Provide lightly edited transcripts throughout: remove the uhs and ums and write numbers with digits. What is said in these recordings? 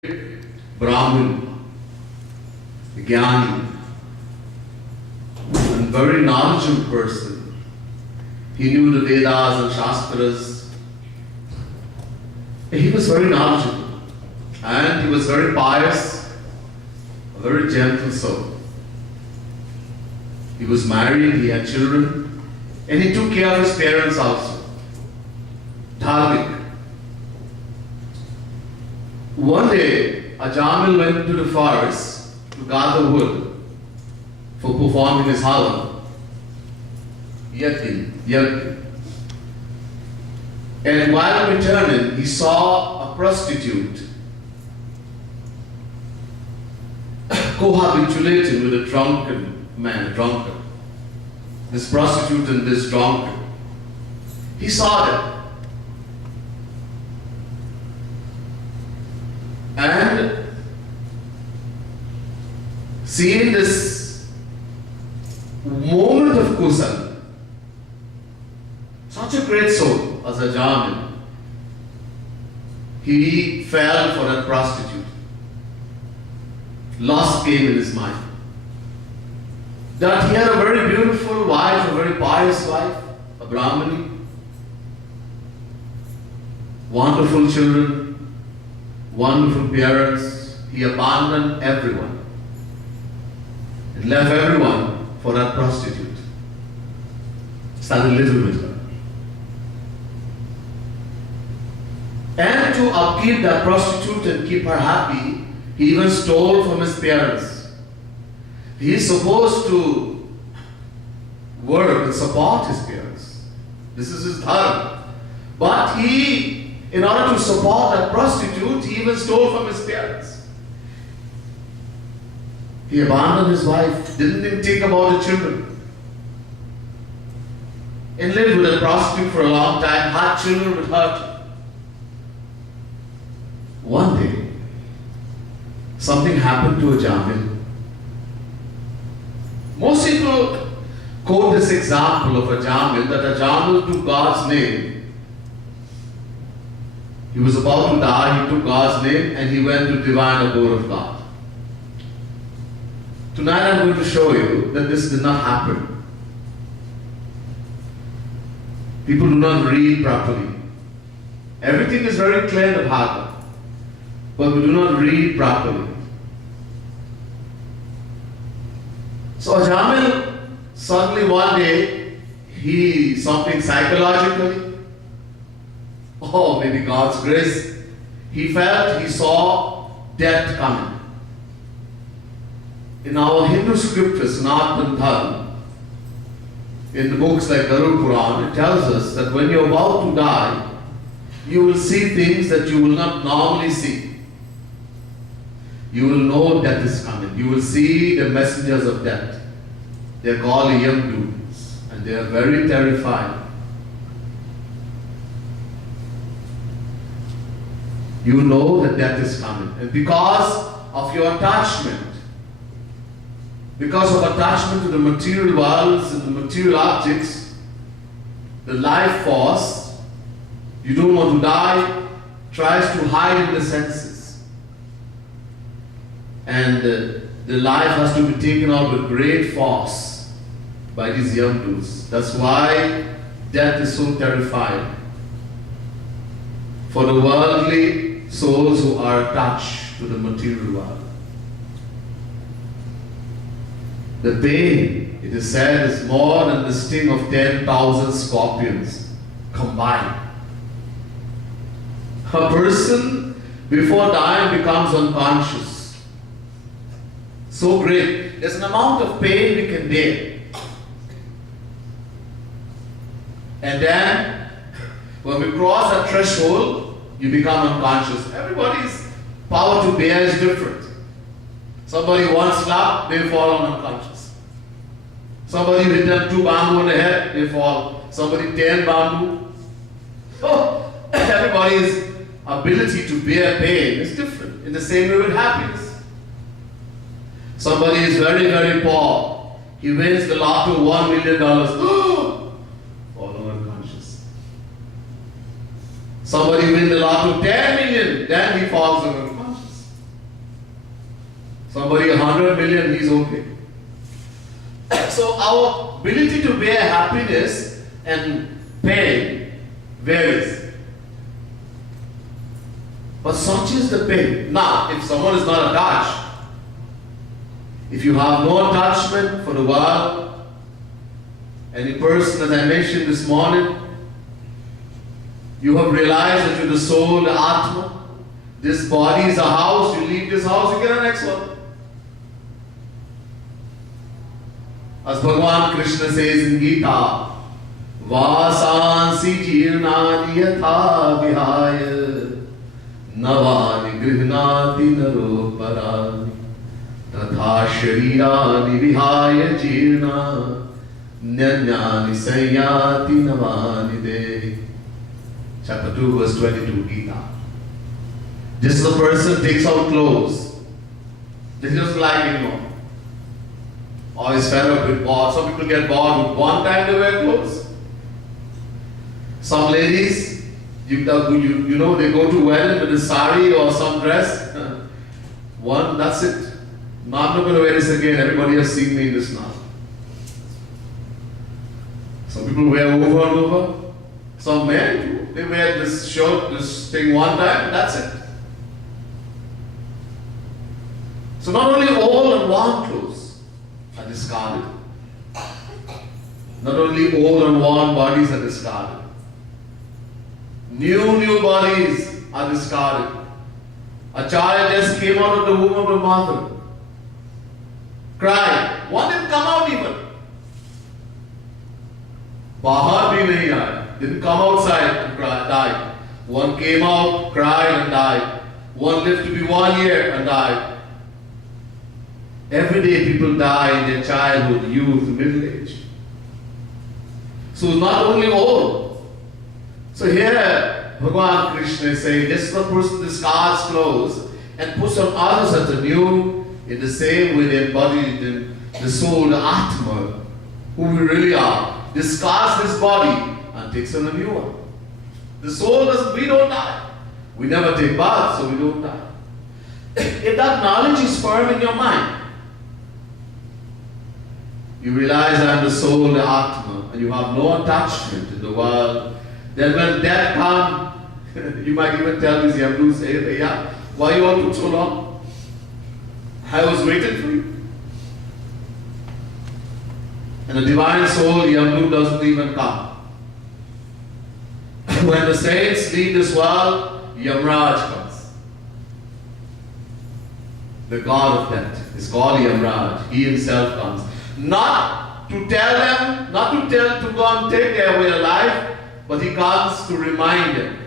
Brahmin, Jnani, and very knowledgeable person. He knew the Vedas and Shastras. He was very knowledgeable and he was very pious, a very gentle soul. He was married, he had children, and he took care of his parents also. Dharmik. One day, Ajamil went to the forest to gather wood for performing his havam, yajna. And while returning, he saw a prostitute cohabitating with a drunken man, this prostitute and this drunkard. He saw them. And seeing this moment of kusal, such a great soul as Ajamil, he fell for that prostitute. Lust came in his mind. That he had a very beautiful wife, a very pious wife, a Brahmani, wonderful children, wonderful parents. He abandoned everyone and left everyone for that prostitute. Started living with her. And to upkeep that prostitute and keep her happy, he even stole from his parents. He is supposed to work and support his parents. This is his dharma. But he, in order to support that prostitute, he even stole from his parents. He abandoned his wife, didn't even think about the children, and lived with a prostitute for a long time, had children with her. One day, something happened to Ajamil. Most people quote this example of Ajamil, that Ajamil took God's name. He was about to die, he took God's name and he went to divine abode of God. Tonight I'm going to show you that this did not happen. People do not read properly. Everything is very clear in the Bhagavad, but we do not read properly. So Ajamil, suddenly one day, something psychologically, maybe God's grace, he saw death coming. In our Hindu scriptures, Sanatana Dharma, in the books like Garuda Puran, it tells us that when you're about to die, you will see things that you will not normally see. You will know death is coming. You will see the messengers of death. They are called Yamdutas, and they are very terrifying. You know that death is coming. And because of your attachment, because of attachment to the material worlds and the material objects, the life force, you don't want to die, tries to hide in the senses. And the life has to be taken out with great force by these Yamdutas. That's why death is so terrifying for the worldly souls who are attached to the material world. The pain, it is said, is more than the sting of 10,000 scorpions combined. A person before dying becomes unconscious. So great. There's an amount of pain we can bear. And then, when we cross that threshold, you become unconscious. Everybody's power to bear is different. Somebody one slap, they fall on unconscious. Somebody hit them 2 bamboo on the head, they fall. Somebody 10 bamboo. So, everybody's ability to bear pain is different. In the same way with happiness. Somebody is very, very poor. He wins the lotto $1 million. Fall on unconscious. Somebody wins the lotto 10 million, then he falls on unconscious. Somebody 100 million, he's okay. So our ability to bear happiness and pain varies. But such is the pain. Now, if someone is not attached, if you have no attachment for the world, any person, as I mentioned this morning, you have realized that you're the soul, the Atma. This body is a house, you leave this house, you get the next one. As Bhagavan Krishna says in Gita, Vasansi jirnani yatha vihaya navani grihnati naro parani tatha sharirani vihaya jirna nyanyani sayati navani dehi. Chapter 2 verse 22 Gita. Just as a person takes out clothes, they just like anymore. Or is fed up with bored. Some people get bored with one time they wear clothes. Some ladies, you know, they go to wedding with a sari or some dress. One, that's it. No, I'm not going to wear this again. Everybody has seen me in this now. Some people wear over and over. Some men too. They wear this shirt, this thing one time, that's it. So not only old and worn clothes are discarded. Not only old and worn bodies are discarded. New bodies are discarded. A child just came out of the womb of the mother. Cried. One didn't come out even. Bahar bhi nahi aaya. Didn't come outside and died. One came out, cried and died. One lived to be 1 year and died. Every day people die in their childhood, youth, middle age. So not only old. So here, Bhagavan Krishna is saying, this person discards clothes and puts on others that are new, in the same way they embody the soul, the Atma, who we really are, discards this body and takes on a new one. The soul doesn't, we don't die. We never take birth, so we don't die. If that knowledge is firm in your mind, you realize I am the soul, the Atma, and you have no attachment in the world, then when death comes, you might even tell this Yamdu, say, yeah, why you all took so long? I was waiting for you. And the divine soul, Yamdu, doesn't even come. When the saints leave this world, Yamraj comes. The god of death is called Yamraj. He himself comes. Not to tell them, not to go and take away their life, but he comes to remind them.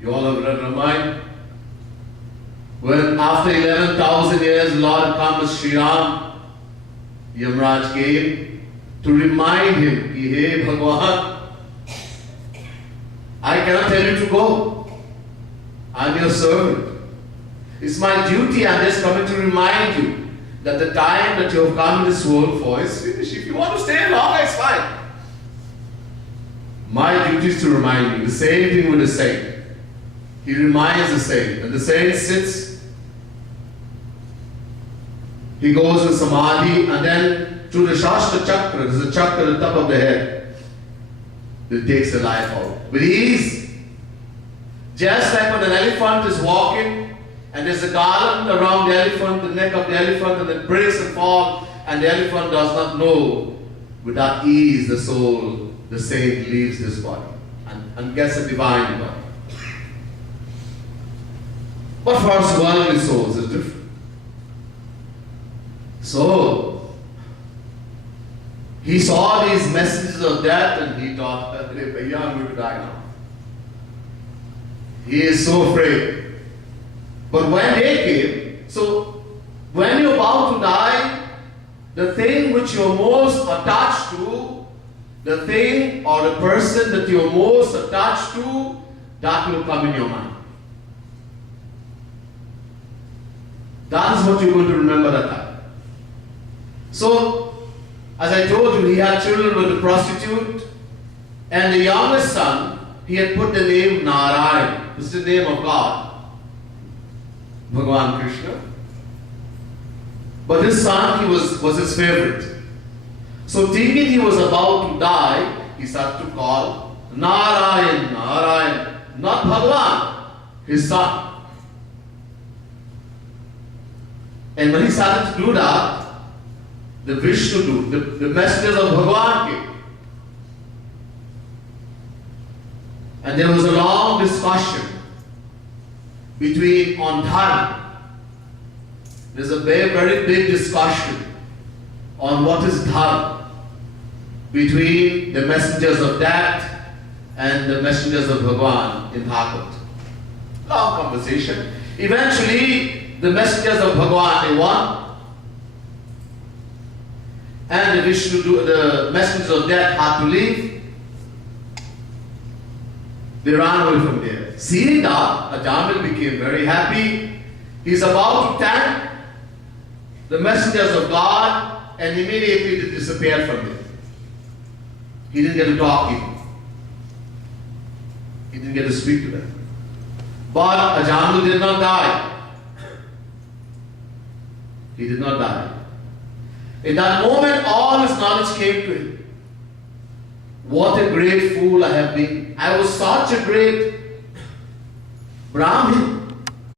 You all have read Ramayana? When after 11,000 years, Lord comes Sri Ram, Yamraj came to remind him, hey Bhagavan, I cannot tell you to go. I'm your servant. It's my duty, I'm just coming to remind you that the time that you have come in this world for is finished. If you want to stay longer, it's fine. My duty is to remind you. The same thing with the saint. He reminds the saint. And the saint sits, he goes in samadhi, and then through the Shastra Chakra, there's a chakra at the top of the head, that takes the life out. With ease. Just like when an elephant is walking, and there's a garland around the elephant, the neck of the elephant, and it breaks and falls, and the elephant does not know. With that ease, the soul, the saint leaves this body and gets a divine body. But for us worldly souls, it's different. So, he saw these messages of death and he thought, I'm going to die now. He is so afraid. But when they came, so when you're about to die, the thing which you're most attached to, the thing or the person that you're most attached to, that will come in your mind. That is what you're going to remember that time. So, as I told you, he had children with a prostitute, and the youngest son, he had put the name Narayan, which is the name of God, Bhagavan Krishna. But his son was his favorite. So thinking he was about to die, he started to call Narayan, Narayan, not Bhagavan, his son. And when he started to do that, the Vishnu, the messengers of Bhagavan came. And there was a long discussion between on dharma. There's a very big discussion on what is dharma between the messengers of death and the messengers of Bhagavan in Bhagavad. Long conversation. Eventually, the messengers of Bhagavan, they won. And the messengers of death had to leave. They ran away from there. Seeing that, Ajamil became very happy. He's about to thank the messengers of God, and immediately they disappeared from there. He didn't get to talk to them. He didn't get to speak to them. But Ajamil did not die. He did not die. In that moment, all his knowledge came to him. What a great fool I have been. I was such a great Brahmin.